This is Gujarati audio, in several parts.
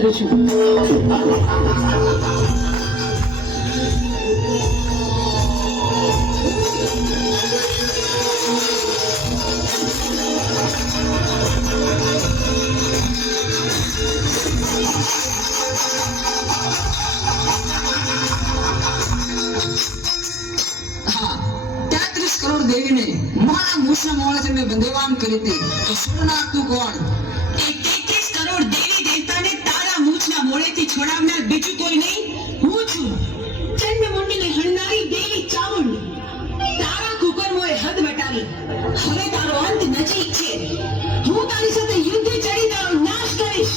કરું છું. દેવીને મારા મૂછના મોળાથી મેં બંધેવાન કરી હતી તો છોડનાર તું કોણ? એ 33 કરોડ દેવી દેવતાને તારા મૂછના મોળેથી છોડાવનાર બીજું કોઈ નહીં, હું છું. ચંડમુંડીને હણનારી દેવી ચામુંડ. તારા કુકર્મોએ હદ વટાવી. હવે તારો અંત નજીક છે. હું તારી સાથે યુદ્ધ ચડી તારો નાશ કરીશ.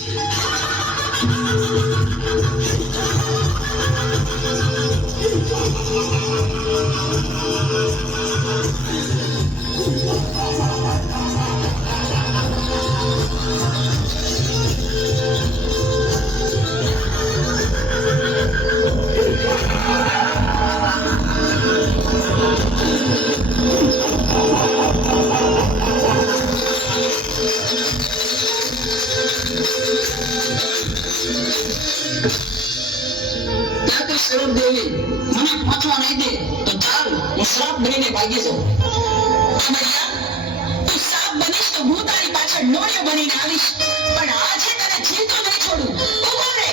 દેવી મને પહોંચવા નહીં દે તો ચાલ હું શ્રાપ બનીને ભાગી જાઉં. તું સાપ બનીશ તો હું તારી પાછળ નોળિયો બનીને આવીશ, પણ આજે તને જીવતો નહીં છોડું. ઊભો રહે.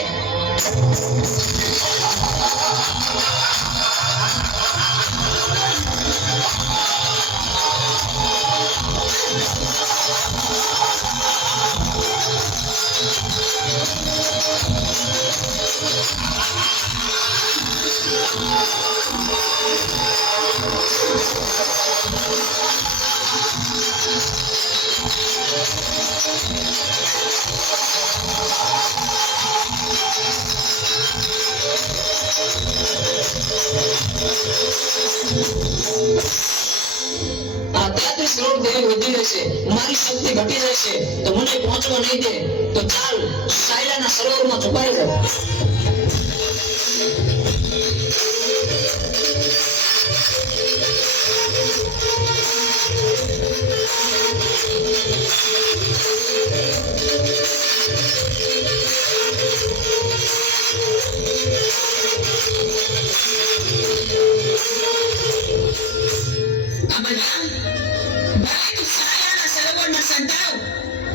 આ 33 કરોડ દેવી વધી રહેશે, મારી શક્તિ ઘટી જશે તો મને પહોંચવા નહીં દે તો ચાલ સાયલાના સરોવરમાં છુપાઈ જાવ.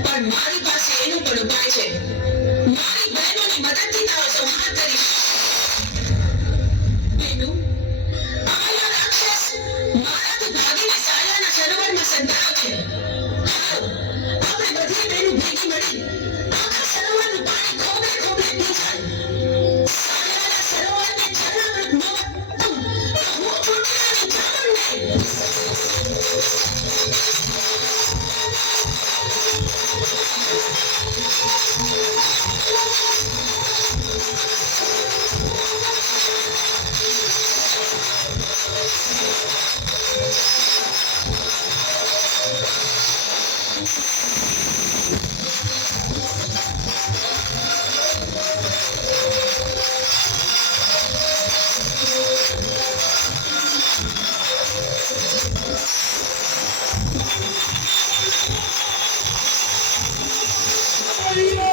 પણ મારી પાસે એનું પણ ઉપાય છે. મારી બહેનોની મદદથી તારો સંહાર કરીશ. બહેનો, આ રાક્ષસ મારાથી ભાગીને સાયાના સરોવરમાં સંતાયો છે. આપણે બધી બહેનો ભેગી મળી આખા સરોવરનું પાણી ખોબે ખોબે પી જાય. સાયાના સરોવરને જળામૃત ન મળતું તો હું ચૂંટણી ચામુંડ. Mario!